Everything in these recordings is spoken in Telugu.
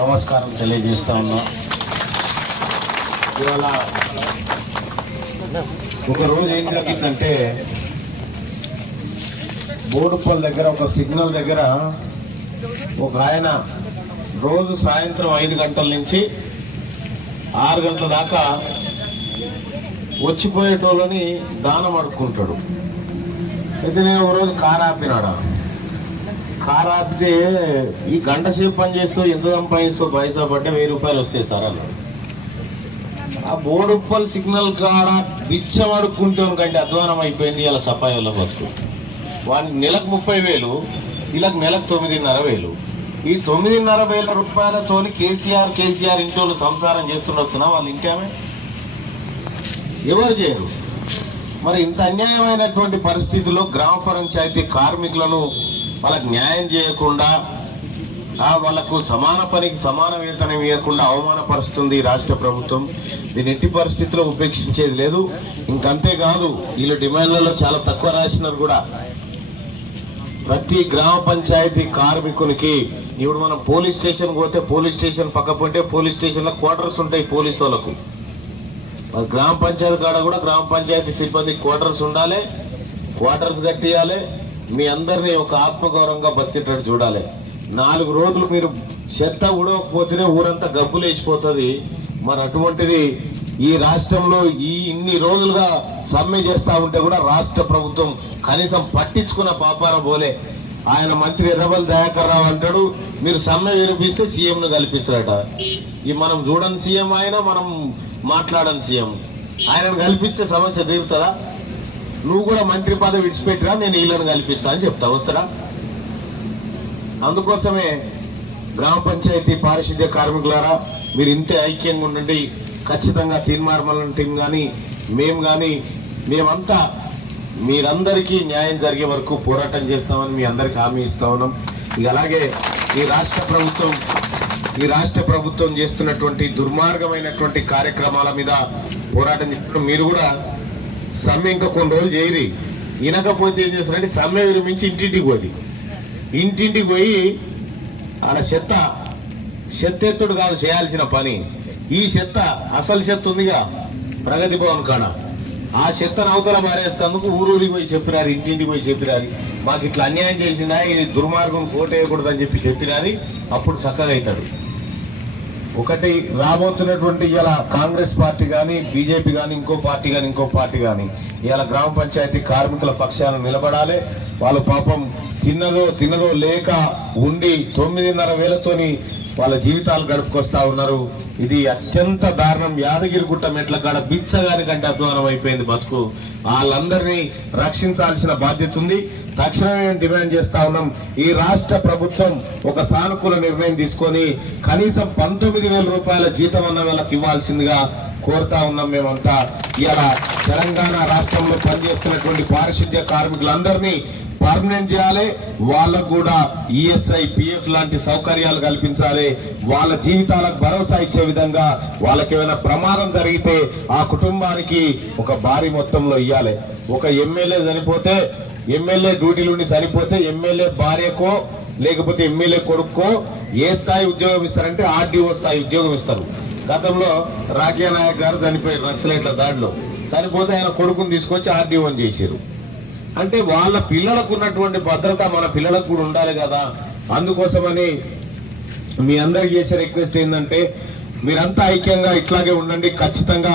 నమస్కారం తెలియజేస్తా ఉన్నా. ఇవాళ ఒక రోజు ఏం జరిగిందంటే బోడుపల్లి దగ్గర ఒక సిగ్నల్ దగ్గర ఒక ఆయన రోజు సాయంత్రం 5 గంటల నుంచి 6 గంటల దాకా వచ్చిపోయేటోళ్ళని దానం అడుక్కుంటాడు. అయితే నేను ఒక రోజు కారు ఆపినాడా, కారు ఆపితే ఈ గంట సేపు పని చేస్తూ ఎంత సంపాదిస్తూ పైసా పట్టే 1000 రూపాయలు వస్తాయి సార్ అలా. ఆ బోడుప్పల్ సిగ్నల్ కాడ బిచ్చం అడుక్కుంటాం కంటే అధ్వానం అయిపోయింది ఇలా సఫాయి వల్ల బస్సు. వానికి నెలకు 30,000, వీళ్ళకి నెలకు 9,500. ఈ 9,500 రూపాయలతో కేసీఆర్ ఇంట్లో సంసారం చేస్తుండొచ్చునా వాళ్ళ ఇంటామే ఎవరు చేయరు. మరి ఇంత అన్యాయమైనటువంటి పరిస్థితుల్లో గ్రామ పంచాయతీ కార్మికులను వాళ్ళకి న్యాయం చేయకుండా, వాళ్లకు సమాన పనికి సమాన వేతనం ఇవ్వకుండా అవమానపరుస్తుంది రాష్ట్ర ప్రభుత్వం. దీని ఎట్టి పరిస్థితుల్లో ఉపేక్షించేది లేదు. ఇంకంతేకాదు, వీళ్ళ డిమాండ్లలో చాలా తక్కువ రాసినారు కూడా. ప్రతి గ్రామ పంచాయతీ కార్మికునికి ఇప్పుడు మనం పోలీస్ స్టేషన్ పోతే పోలీస్ స్టేషన్ పక్క పోతే పోలీస్ స్టేషన్లో క్వార్టర్స్ ఉంటాయి పోలీసు వాళ్ళకు. గ్రామ పంచాయతీ కాడ కూడా గ్రామ పంచాయతీ సిబ్బంది క్వార్టర్స్ ఉండాలి, క్వార్టర్స్ కట్టియాలి. మీ అందరినీ ఒక ఆత్మగౌరవంగా బతికేటట్టు చూడాలి. 4 రోజులు మీరు చెత్త ఉడవకపోతేనే ఊరంతా గబ్బులు వేసిపోతుంది. మరి అటువంటిది ఈ రాష్ట్రంలో ఇన్ని రోజులుగా సమ్మె చేస్తా ఉంటే కూడా రాష్ట్ర ప్రభుత్వం కనీసం పట్టించుకున్న పాపాన పోలే. ఆయన మంత్రి ఎర్రబల్ దయాకర్ రావు అంటాడు, మీరు సమ్మె వినిపిస్తే సీఎంను కల్పిస్తారట. ఈ మనం చూడని సీఎం ఆయన, మనం మాట్లాడని సీఎం. ఆయనను కల్పిస్తే సమస్య తీరుతుందా? నువ్వు కూడా మంత్రి పదవి విడిచిపెట్టిరా, నేను వీళ్ళని కల్పిస్తా అని చెప్తా, వస్తాడా? అందుకోసమే గ్రామ పంచాయతీ పారిశుద్ధ్య కార్మికులారా, మీరు ఇంతే ఐక్యంగా ఉండండి. ఖచ్చితంగా తీర్మార్మలం టీం కానీ మేమంతా మీరందరికీ న్యాయం జరిగే వరకు పోరాటం చేస్తామని మీ అందరికి హామీ ఇస్తా ఉన్నాం. ఇక అలాగే ఈ రాష్ట్ర ప్రభుత్వం చేస్తున్నటువంటి దుర్మార్గమైనటువంటి కార్యక్రమాల మీద పోరాటం చేస్తున్నాం. మీరు కూడా సమ్మె ఇంకా కొన్ని రోజులు చేయరి. వినకపోతే ఏం చేస్తారంటే సమ్మె విరమించి ఇంటింటికి పోయి ఆడ చెత్త ఎత్తుడు కాదు చేయాల్సిన పని. ఈ చెత్త అసలు చెత్త ఉందిగా ప్రగతి భవన్ కాడ, ఆ చెత్తను అవతల మారేస్తేందుకు ఊరూరికి పోయి చెప్పినారు, ఇంటింటికి పోయి చెప్పినారు, మాకు ఇట్లా అన్యాయం చేసిందా, ఇది దుర్మార్గం కోటేయకూడదని చెప్పినారు. అప్పుడు చక్కగా అవుతాడు. ఒకటి రాబోతున్నటువంటి ఇలా కాంగ్రెస్ పార్టీ కానీ, బీజేపీ కానీ, ఇంకో పార్టీ కానీ ఇలా గ్రామ పంచాయతీ కార్మికుల పక్షాన నిలబడాలి. వాళ్ళు పాపం తిన్నదో లేక ఉండి 9,500తోని వాళ్ళ జీవితాలు గడుపుకొస్తా ఉన్నారు. ఇది అత్యంత దారుణం. యాదగిరిగుట్ట మెట్ల కాడ బిచ్చగాని కంటే అధ్వానం అయిపోయింది బతుకు. వాళ్ళందరినీ రక్షించాల్సిన బాధ్యత ఉంది. తక్షణమే డిమాండ్ చేస్తా ఉన్నాం, ఈ రాష్ట్ర ప్రభుత్వం ఒక సానుకూల నిర్ణయం తీసుకొని కనీసం 19,000 రూపాయల జీతం అన్న వాళ్ళకి ఇవ్వాల్సిందిగా కోరుతా ఉన్నాం. మేమంతా ఇలా తెలంగాణ రాష్ట్రంలో పనిచేస్తున్నటువంటి పారిశుద్ధ్య కార్మికులందరినీ పర్మనెంట్ చేయాలి. వాళ్ళకు కూడా ఈఎస్ఐ, పిఎఫ్ లాంటి సౌకర్యాలు కల్పించాలి. వాళ్ళ జీవితాలకు భరోసా ఇచ్చే విధంగా వాళ్ళకి ఏమైనా ప్రమాదం జరిగితే ఆ కుటుంబానికి ఒక భారీ మొత్తంలో ఇవ్వాలి. ఒక ఎమ్మెల్యే చనిపోతే, ఎమ్మెల్యే డ్యూటీలుండి చనిపోతే ఎమ్మెల్యే భార్యకో లేకపోతే ఎమ్మెల్యే కొడుక్కో ఏ స్థాయి ఉద్యోగం ఇస్తారంటే ఆర్డీఓ స్థాయి ఉద్యోగం ఇస్తారు. గతంలో రాకేష్ నాయక్ గారు చనిపోయారు నక్సలైట్ల దాడిలో. చనిపోతే ఆయన కొడుకుని తీసుకొచ్చి ఆర్డీఓని చేశారు. అంటే వాళ్ళ పిల్లలకు ఉన్నటువంటి భద్రత మన పిల్లలకు కూడా ఉండాలి కదా. అందుకోసమని మీ అందరికి చేసే రిక్వెస్ట్ ఏంటంటే మీరంతా ఐక్యంగా ఇట్లాగే ఉండండి. ఖచ్చితంగా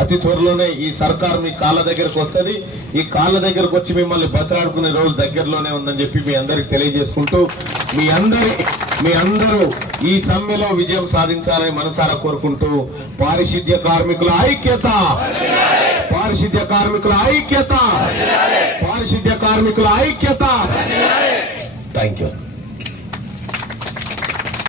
అతి త్వరలోనే ఈ సర్కార్ మీ కాళ్ళ దగ్గరకు వస్తుంది. ఈ కాళ్ళ దగ్గరకు వచ్చి మిమ్మల్ని బతలాడుకునే రోజు దగ్గరలోనే ఉందని చెప్పి మీ అందరికి తెలియజేసుకుంటూ మీ అందరూ ఈ సమ్మెలో విజయం సాధించాలని మనసారా కోరుకుంటూ పారిశుద్ధ్య కార్మికుల ఐక్యత, పారిశుద్ధ్య కార్మికుల ఐక్యత, పారిశుద్ధ్య కార్మికుల ఐక్యత. Thank you.